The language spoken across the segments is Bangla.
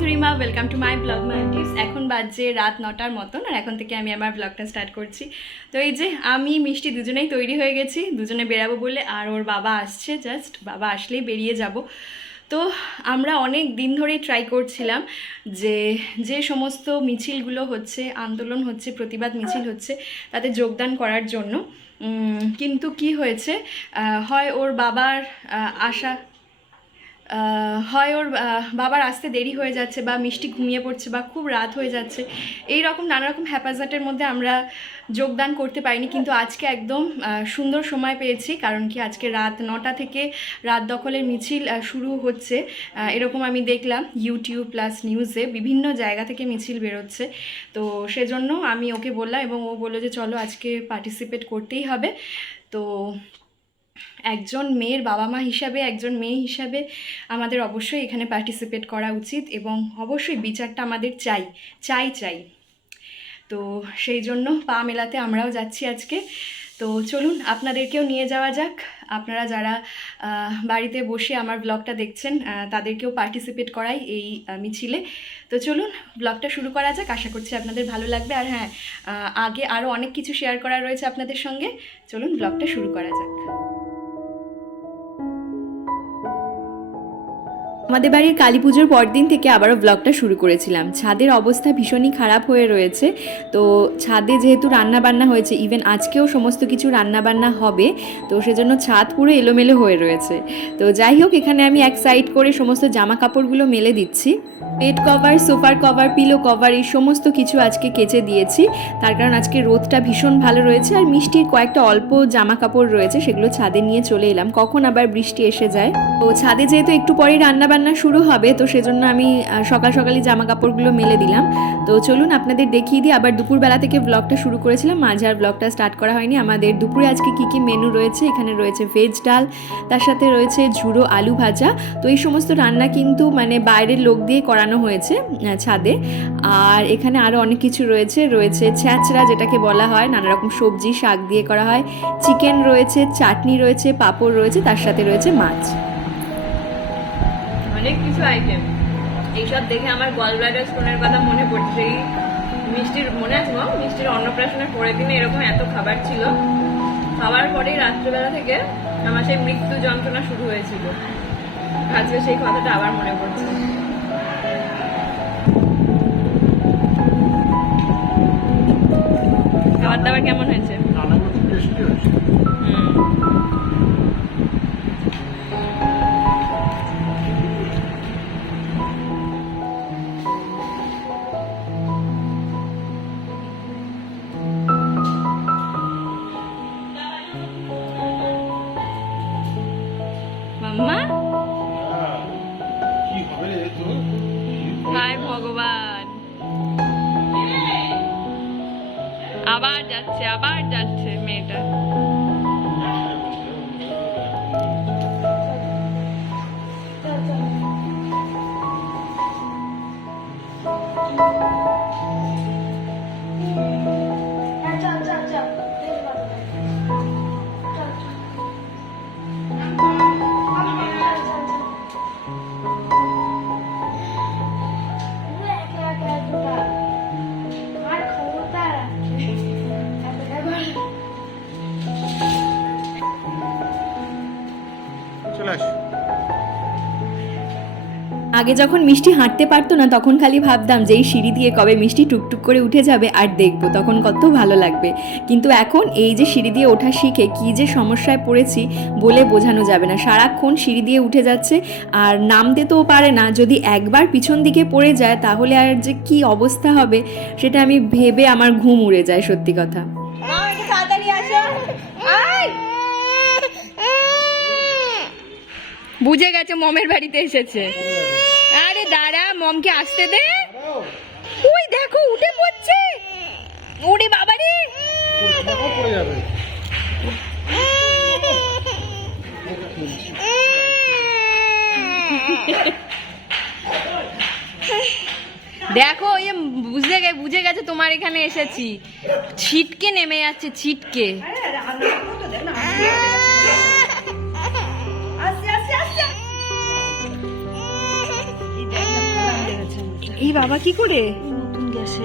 Madhurima welcome to my blog মাই এখন বাজে রাত নটার মতন, আর এখন থেকে আমি আমার ব্লগটা স্টার্ট করছি। তো এই যে, আমি, মিষ্টি দুজনেই তৈরি হয়ে গেছি, দুজনে বেরাবো বলে, আর ওর বাবা আসছে জাস্ট বাবা আসলেই বেরিয়ে যাব। তো আমরা অনেক দিন ধরেই ট্রাই করছিলাম যে যে সমস্ত মিছিলগুলো হচ্ছে, আন্দোলন হচ্ছে, প্রতিবাদ মিছিল হচ্ছে, তাতে যোগদান করার জন্য। কিন্তু কি হয়েছে হয় ওর বাবার আশা হয় ওর বাবার আসতে দেরি হয়ে যাচ্ছে বা মিষ্টি ঘুমিয়ে পড়ছে বা খুব রাত হয়ে যাচ্ছে, এই রকম নানা রকম হ্যাপাজাটের মধ্যে আমরা যোগদান করতে পারিনি, কিন্তু আজকে একদম সুন্দর সময় পেয়েছি, কারণ কি আজকে রাত নটা থেকে রাত দখলের মিছিল শুরু হচ্ছে এরকম আমি দেখলাম ইউটিউব প্লাস নিউজে বিভিন্ন জায়গা থেকে মিছিল বেরোচ্ছে, তো সেজন্য আমি ওকে বললাম এবং ও বলল যে চলো আজকে পার্টিসিপেট করতেই হবে, তো একজন মেয়ের বাবা মা হিসাবে, একজন মেয়ে হিসাবে আমাদের অবশ্যই এখানে পার্টিসিপেট করা উচিত এবং অবশ্যই বিচারটা আমাদের চাই চাই চাই। তো সেই জন্য পা মেলাতে আমরাও যাচ্ছি আজকে। তো চলুন, আপনাদেরকেও নিয়ে যাওয়া যাক। আপনারা যারা বাড়িতে বসে আমার ব্লগটা দেখছেন তাদেরকেও পার্টিসিপেট করাই এই মিছিলে। তো চলুন ব্লগটা শুরু করা যাক। আশা করছি আপনাদের ভালো লাগবে। আর হ্যাঁ আগে আরও অনেক কিছু শেয়ার করা রয়েছে আপনাদের সঙ্গে। চলুন ব্লগটা শুরু করা যাক। আমাদের বাড়ির কালী পুজোর পরদিন থেকে আবারও ব্লগটা শুরু করেছিলাম। ছাদের অবস্থা ভীষণই খারাপ হয়ে রয়েছে। তো ছাদে যেহেতু রান্না বান্না হয়েছে ইভেন আজকেও সমস্ত কিছু রান্না বান্না হবে, তো সেজন্য ছাদ পুরো এলোমেলো হয়ে রয়েছে। তো যাই হোক, এখানে আমি এক সাইড করে সমস্ত জামা কাপড়গুলো মেলে দিচ্ছি। বেড কভার সোফার কভার পিলো কভার এই সমস্ত কিছু আজকে কেচে দিয়েছি। তার কারণ আজকে রোদটা ভীষণ ভালো রয়েছে আর মিষ্টির কয়েকটা অল্প জামা কাপড় রয়েছে, সেগুলো ছাদে নিয়ে চলে এলাম। কখন আবার বৃষ্টি এসে যায়? তো ছাদে যেহেতু একটু পরেই রান্না বান্না শুরু হবে, তো সেজন্য আমি সকাল সকালই জামা কাপড়গুলো মেলে দিলাম। তো চলুন আপনাদের দেখিয়ে দিই, আবার দুপুরবেলা থেকে ব্লগটা শুরু করেছিলাম মাঝে আর ব্লগটা স্টার্ট করা হয়নি। আমাদের দুপুরে আজকে কি কি মেনু রয়েছে? এখানে রয়েছে ভেজ ডাল, তার সাথে রয়েছে ঝুড়ো আলু ভাজা। তো এই সমস্ত রান্না কিন্তু মানে বাইরের লোক দিয়ে করানো হয়েছে ছাদে। আর এখানে আরও অনেক কিছু রয়েছে রয়েছে ছ্যাঁচড়া যেটাকে বলা হয়, নানা রকম সবজি, শাক দিয়ে করা হয়। চিকেন রয়েছে, চাটনি রয়েছে, পাঁপড় রয়েছে, তার সাথে রয়েছে মাছ। অনেক কিছু আইটেম এইসব দেখে আমার গল ব্লাডার স্টোনের কথা মনে পড়ছে। এই মিষ্টির মনে আছে মা? মিষ্টির অন্নপ্রাশনের পরের দিনে এরকম এত খাবার ছিল। খাওয়ার পরেই রাত্রেবেলা থেকে আমার সেই মৃত্যু যন্ত্রণা শুরু হয়েছিল। আজকে সেই কথাটা আবার মনে পড়ছে। খাবার দাবার কেমন হয়েছে। হুম। হায় ভগবান। আবার যাচ্ছে আবার যাচ্ছে মেয়েটা। আগে যখন মিষ্টি হাঁটতে পারতো না তখন খালি ভাবতাম যে এই সিঁড়ি দিয়ে কবে মিষ্টি টুকটুক করে উঠে যাবে আর দেখব তখন কত ভালো লাগবে। কিন্তু এখন এই যে সিঁড়ি দিয়ে ওঠা শিখে কি যে সমস্যায় পড়েছি বলে বোঝানো যাবে না। সারাক্ষণ সিঁড়ি দিয়ে উঠে যাচ্ছে আর নামতে তো পারে না। যদি একবার পিছন দিকে পড়ে যায় তাহলে আর যে কি অবস্থা হবে সেটা আমি ভেবে আমার ঘুম উড়ে যায় সত্যি কথা। বুঝে গেছে মমের বাড়িতে এসেছে। মমকে আসতে দে। ওই দেখো, উঠে পড়ছে। ওরে বাবা যাবে দেখো বুঝে গে বুঝে গেছে তোমার এখানে এসেছি। ছিটকে নেমে যাচ্ছে, ছিটকে। এই বাবা কি করে? নতুন গ্যাসে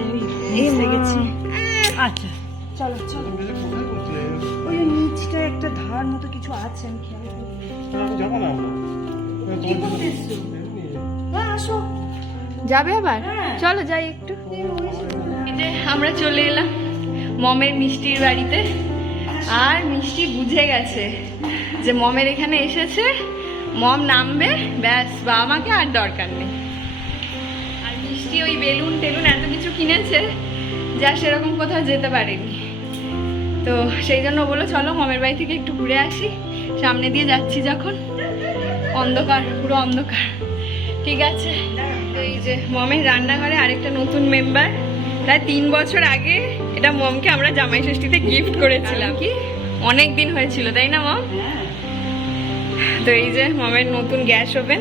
এই মা। গেছি। আচ্ছা চলো চলো? ওই নিচটা একটা ধার মতো কিছু আছে আমি খেয়াল যাব। হ্যাঁ আবার? হ্যাঁ। চলো যাই একটু। আমরা চলে এলাম মমের মিষ্টির বাড়িতে। আর মিষ্টি বুঝে গেছে যে মমের এখানে এসেছে। মম নামবে ব্যাস বাবা মাকে আর দরকার নেই। মিষ্টি ওই বেলুন টেলুন এত কিছু কিনেছে যা সেরকম কোথাও যেতে পারেনি। তো সেই জন্য বলল চলো মমের বাড়ি থেকে একটু ঘুরে আসি। সামনে দিয়ে যাচ্ছি যখন। অন্ধকার পুরো অন্ধকার। ঠিক আছে? এই যে মমের রান্নাঘরে আরেকটা নতুন মেম্বার প্রায় তিন বছর আগে এটা মমকে আমরা জামাই ষষ্ঠীতে গিফট করেছিলাম। কি? অনেক দিন হয়েছিল তাই না মম? হ্যাঁ। তো এই যে মমের নতুন গ্যাস ওভেন।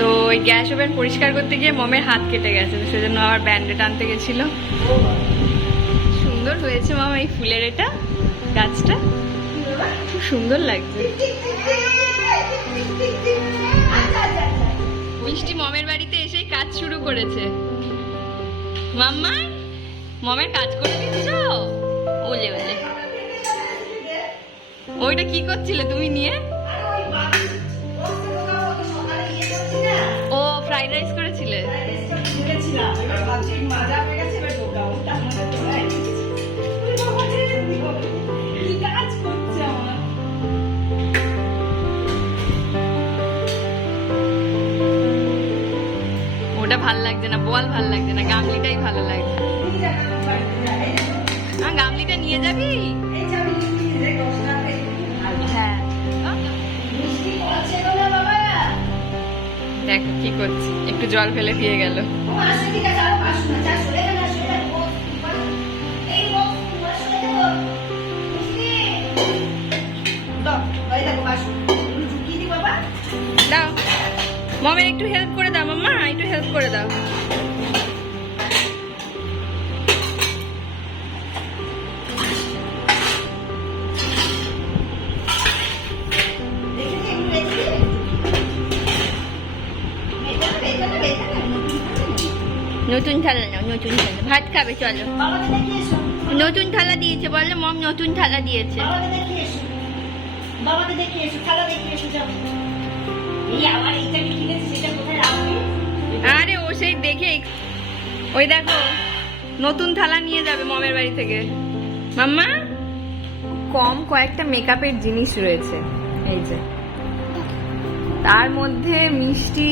তো ওই গ্যাস ওভেন পরিষ্কার করতে গিয়ে মমের হাত কেটে গেছে, তো সেজন্য আবার ব্যান্ডেড আনতে গেছিল। সুন্দর হয়েছে মামা এই ফুলের এটা, গাছটা। খুব সুন্দর লাগছে। মিষ্টি মমের বাড়িতে এসেই কাজ শুরু করেছে। মাম্মা, মমের কাজ করে দিচ্ছ ওলে ওলে। ওইটা কি করছিলে তুমি নিয়ে? ফ্রাইড রাইস করেছিলে ওটা ভালো লাগছে না বল ভালো লাগছে না গামলিটাই ভালো লাগছে। হ্যাঁ গামলিটা নিয়ে যাবি? দেখো কি করছি। একটু জল ফেলে দিয়ে গেল। দাও। মামের একটু হেল্প করে দাও, মাম্মা, একটু হেল্প করে দাও। নতুন থালা নাও নতুন থালা। ভাত খাবে চলো। নতুন থালা দিয়েছে বলো মম নতুন থালা দিয়েছে। আরে ও সেই দেখে ওই দেখো নতুন থালা নিয়ে যাবে মমের বাড়ি থেকে। মাম্মা কম কয়েকটা মেকআপের জিনিস রয়েছে। এই যে। তার মধ্যে মিষ্টি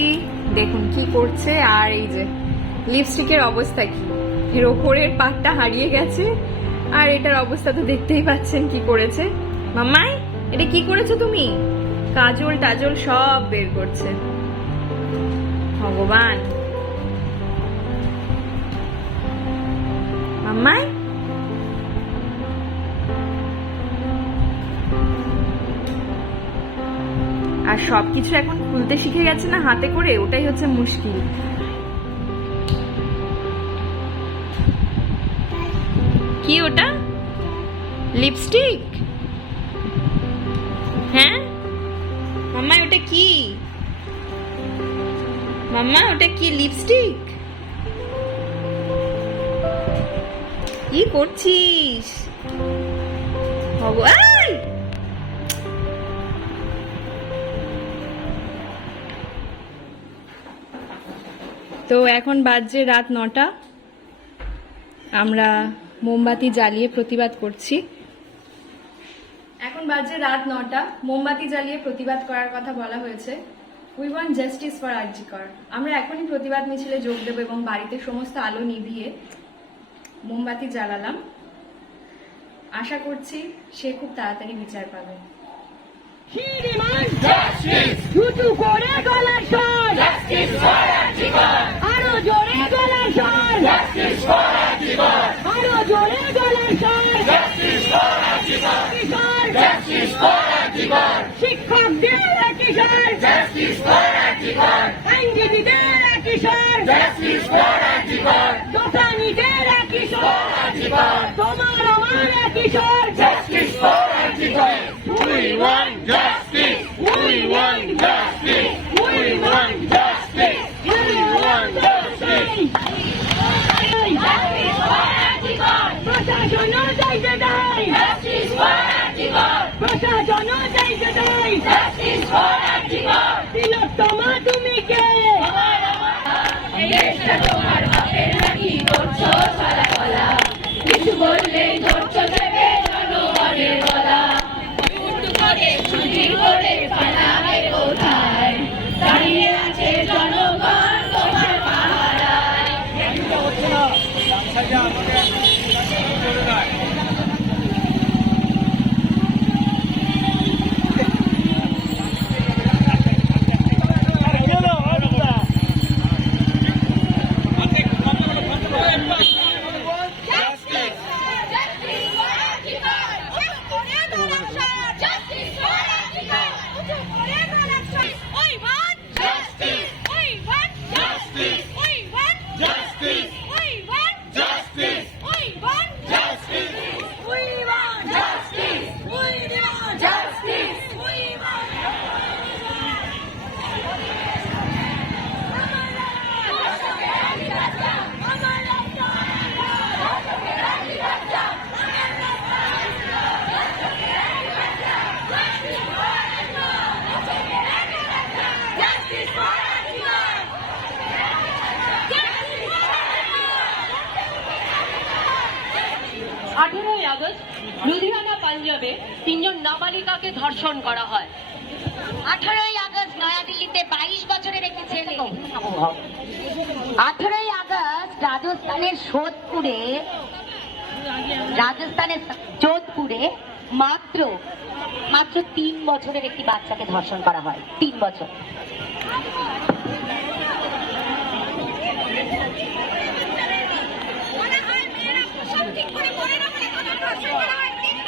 দেখুন কি করছে আর এই যে। লিপস্টিকের অবস্থা কি? এর ওপরের পাটটা হারিয়ে গেছে। আর এটার অবস্থা তো দেখতেই পাচ্ছেন কি করেছে। মাম্মাই, এটা কি করেছ তুমি? কাজল টাজল সব বের করছে। ভগবান। মাম্মাই? আর সবকিছু এখন খুলতে শিখে গেছে না হাতে করে? ওটাই হচ্ছে মুশকিল। কি ওটা? লিপস্টিক? হ্যাঁ? মাম্মা, ওটা কি? মাম্মা, ওটা কি, লিপস্টিক? কি করছিস? ভগবান তো এখন বাজছে রাত নটা। আমরা মোমবাতি জ্বালিয়ে প্রতিবাদ করছি। এখন বাজে রাত নটা। মোমবাতি জ্বালিয়ে প্রতিবাদ করার কথা বলা হয়েছে। We want justice for RG Kar আমরা এখনই প্রতিবাদ মিছিলে যোগ দেবো এবং বাড়িতে সমস্ত আলো নিভিয়ে মোমবাতি জ্বালালাম। আশা করছি সে খুব তাড়াতাড়ি বিচার পাবে। Justice for Antibar! Sara. justice. আঠেরোই আগস্ট লুধিয়ানা পাঞ্জাবে তিনজন নাবালিকাকে ধর্ষণ করা হয়। আঠারোই আগস্ট নয়াদিল্লিতে বাইশ বছরের একটি ছেলে। আঠারোই আগস্ট রাজস্থানের সোদপুরে রাজস্থানের যোধপুরে মাত্র মাত্র তিন বছরের একটি বাচ্চাকে ধর্ষণ করা হয়। তিন বছর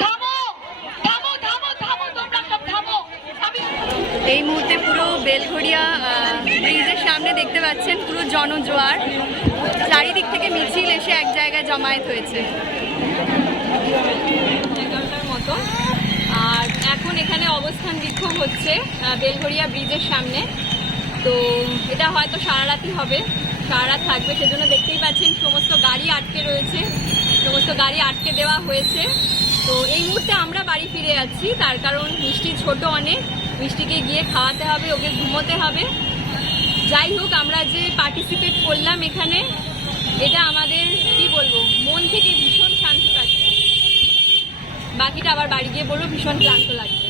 থামো থামো থামো থামো তোমরা সব থামো আমি এই মুহূর্তে পুরো বেলঘড়িয়া ব্রিজের সামনে দেখতে পাচ্ছেন পুরো জনজোয়ার চারিদিক থেকে মিছিল এসে এক জায়গায় জমায়েত হয়েছে। মতো। আর এখন এখানে অবস্থান বিক্ষোভ হচ্ছে বেলঘরিয়া ব্রিজের সামনে। তো এটা হয়তো সারা রাতই হবে সারা রাত থাকবে। সেজন্য দেখতেই পাচ্ছেন সমস্ত গাড়ি আটকে রয়েছে, সমস্ত গাড়ি আটকে দেওয়া হয়েছে। তো এই মুহূর্তে আমরা বাড়ি ফিরে যাচ্ছি, তার কারণ মিষ্টি ছোট অনেক। মিষ্টিকে গিয়ে খাওয়াতে হবে, ওকে ঘুমোতে হবে। যাই হোক, আমরা যে পার্টিসিপেট করলাম এখানে, এটা আমাদের বলব মন থেকে ভীষণ শান্তি পাচ্ছি। বাকিটা আবার বাড়ি গিয়ে বলব ভীষণ ক্লান্ত লাগছে